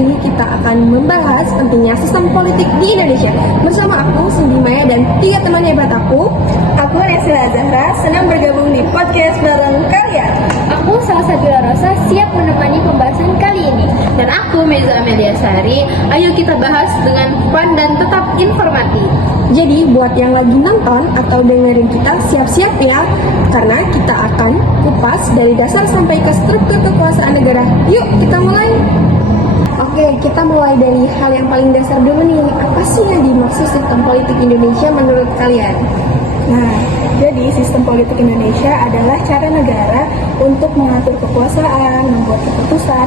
ini kita akan membahas pentingnya sistem politik di Indonesia. Bersama aku, Cindy Maya, dan 3 teman hebat aku. Aku Nesila Zahra, senang bergabung di podcast bareng kalian. Aku Salsabila Rosa, siap menemani pembahasan kali ini. Dan aku Meza Amelia Sari. Ayo kita bahas dengan fun dan tetap informatif. Jadi buat yang lagi nonton atau dengerin kita, siap-siap ya, karena kita akan kupas dari dasar sampai ke struktur kekuasaan negara. Yuk kita mulai. Oke, kita mulai dari hal yang paling dasar dulu nih. Apa sih yang dimaksud sistem politik Indonesia menurut kalian? Nah, jadi sistem politik Indonesia adalah cara negara untuk mengatur kekuasaan, membuat keputusan,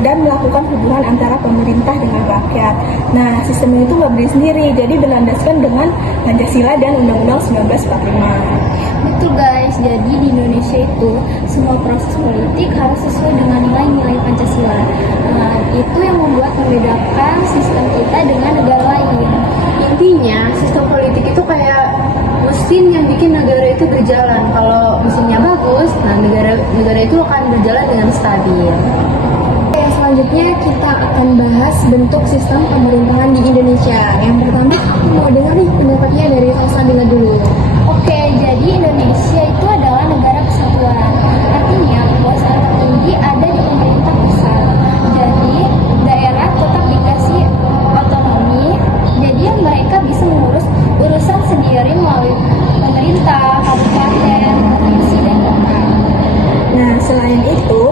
dan melakukan hubungan antara pemerintah dengan rakyat. Nah, sistem ini tuh nggak berdiri sendiri, jadi berlandaskan dengan Pancasila dan Undang-Undang 1945. Betul guys, jadi di Indonesia itu semua proses politik harus sesuai dengan nilai-nilai Pancasila. Nah, itu yang membedakan sistem kita dengan negara lain. Intinya, sistem politik itu kayak mesin yang bikin negara itu berjalan. Kalau mesinnya bagus, nah negara itu akan berjalan dengan stabil. Oke, selanjutnya kita akan bahas bentuk sistem pemerintahan di Indonesia. Yang pertama, aku mau dengar nih pendapatnya dari Salsabila dulu. Oke, jadi Indonesia itu adalah negara kesatuan. Artinya, kekuasaan tertinggi ada di pemerintah pusat. Jadi, daerah tetap dikasih otonomi. Jadi, mereka bisa mengurus urusan sendiri melalui pemerintah, kabupaten, provinsi, dan kota. Nah, selain itu,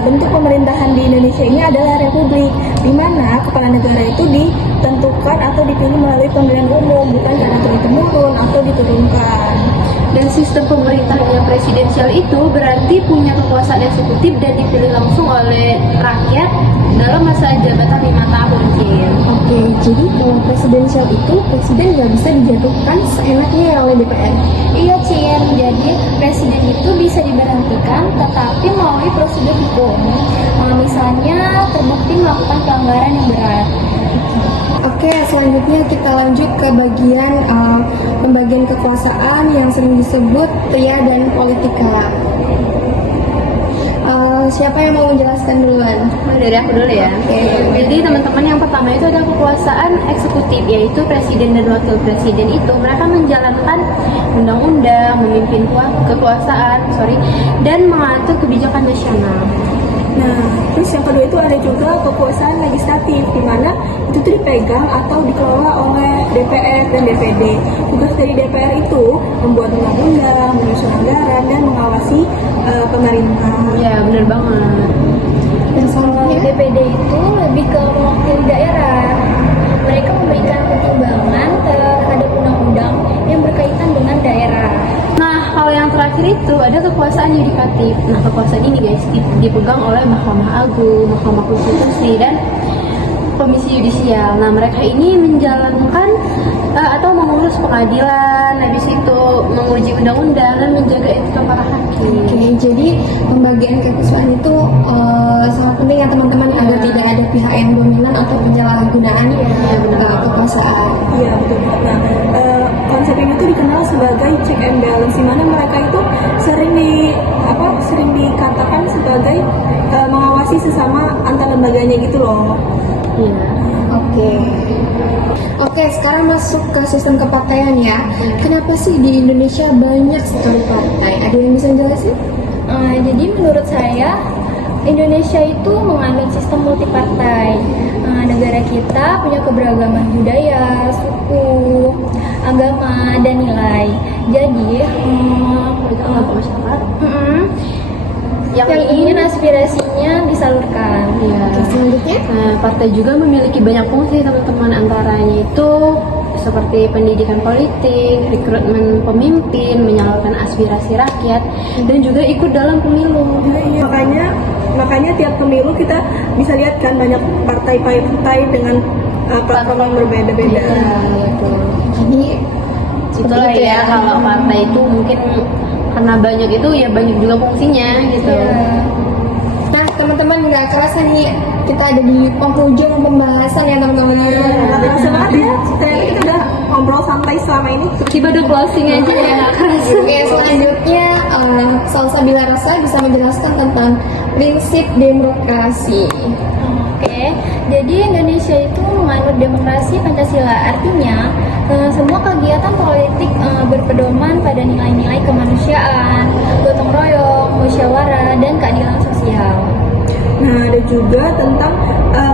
bentuk pemerintahan di Indonesia ini adalah republik, di mana kepala negara itu ditentukan atau dipilih melalui pemilihan umum, bukan karena turun-temurun atau diturunkan. Dan sistem pemerintahan presidensial itu berarti punya kekuasaan eksekutif dan dipilih langsung oleh rakyat dalam masa jabatan 5 tahun. Oke, jadi kalau presidensial itu presiden nggak bisa dijatuhkan seenaknya ya oleh DPR. Iya, Cin. Jadi, presiden itu bisa diberhentikan, tetapi melalui prosedur hukum. Misalnya, terbukti melakukan pelanggaran yang berat. Oke, selanjutnya kita lanjut ke bagian pembagian kekuasaan yang sering disebut pria dan politika. Siapa yang mau menjelaskan duluan? Dari aku dulu ya. Jadi teman-teman, yang pertama itu ada kekuasaan eksekutif, yaitu presiden dan wakil presiden itu mereka menjalankan undang-undang, memimpin kekuasaan, dan mengatur kebijakan nasional. Nah, terus yang kedua itu ada juga kekuasaan legislatif, di mana itu tuh dipegang atau dikelola oleh DPR dan DPD. Tugas dari DPR itu membuat undang-undang, menyusun anggaran, dan mengawasi pemerintah. Ya, benar banget. Dan Kalau selanjutnya, DPD itu lebih ke mewakili daerah. Mereka memberikan pertimbangan terhadap undang-undang yang berkaitan dengan daerah. Nah, kalau yang terakhir itu ada kekuasaan yudikatif. Nah, kekuasaan ini guys dipegang oleh Mahkamah Agung, Mahkamah Konstitusi, dan Komisi Yudisial. Nah, mereka ini menjalankan atau mengurus pengadilan, habis itu menguji undang-undang dan menjaga etika para hakim. oke, jadi pembagian kekuasaan itu sangat penting ya teman-teman, agar tidak ada pihak yang dominan atau penyalahgunaan kekuasaan. Iya, betul. Nah, konsep ini tuh dikenal sebagai check and balance, di mana mereka itu sering dikatakan sebagai mengawasi sesama antar lembaganya gitu loh. Iya. Oke, sekarang masuk ke sistem kepartaian ya. Kenapa sih di Indonesia banyak sekali partai? Ada yang bisa jelasin? Jadi menurut saya Indonesia itu menganut sistem multipartai. Negara kita punya keberagaman budaya, suku, agama, dan nilai. Jadi yang ingin aspirasinya disalurkan. Iya. Selanjutnya, Nah, partai juga memiliki banyak fungsi teman-teman, antaranya itu seperti pendidikan politik, rekrutmen pemimpin, menyalurkan aspirasi rakyat, dan juga ikut dalam pemilu. Iya, makanya tiap pemilu kita bisa lihat kan banyak partai-partai dengan platform yang berbeda-beda. Iya, betul. jadi Itulah begitu ya, kalau partai itu mungkin karena banyak itu ya banyak juga fungsinya gitu. Nah, teman-teman, nggak kerasa nih kita ada di penghujung pembahasan ya teman-teman. Nggak terasa banget ya, ternyata kita udah ngobrol santai selama ini. Tiba udah closing aja ya, nggak kerasa. Oke, selanjutnya Salsabila Rosa bisa menjelaskan tentang prinsip demokrasi. Oke, jadi Indonesia itu menganut demokrasi Pancasila. Artinya, semua kegiatan politik berpedoman pada nilai-nilai kemanusiaan, gotong royong, musyawarah, dan keadilan sosial. Nah, ada juga tentang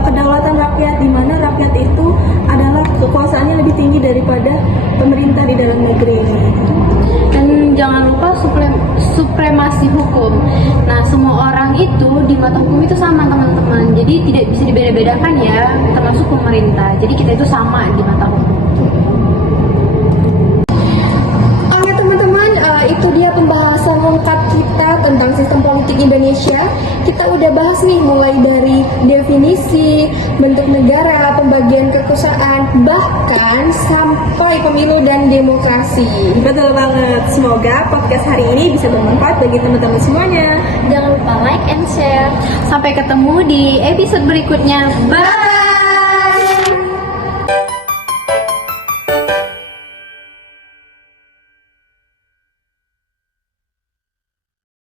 kedaulatan rakyat, di mana rakyat itu adalah kekuasaannya lebih tinggi daripada pemerintah di dalam negeri ini. Dan jangan lupa supremasi hukum. Nah, semua orang itu di mata hukum itu sama, teman-teman. Jadi tidak bisa dibeda-bedakan ya, termasuk pemerintah. Jadi kita itu sama di mata hukum. Oke teman-teman, itu dia pembahasan lengkap kita tentang sistem politik Indonesia. Kita udah bahas nih mulai dari definisi, bentuk negara, pembagian kekuasaan, bahkan sampai pemilu dan demokrasi. Betul banget. Semoga podcast hari ini bisa bermanfaat bagi teman-teman semuanya. Jangan lupa like and share. Sampai ketemu di episode berikutnya. Bye!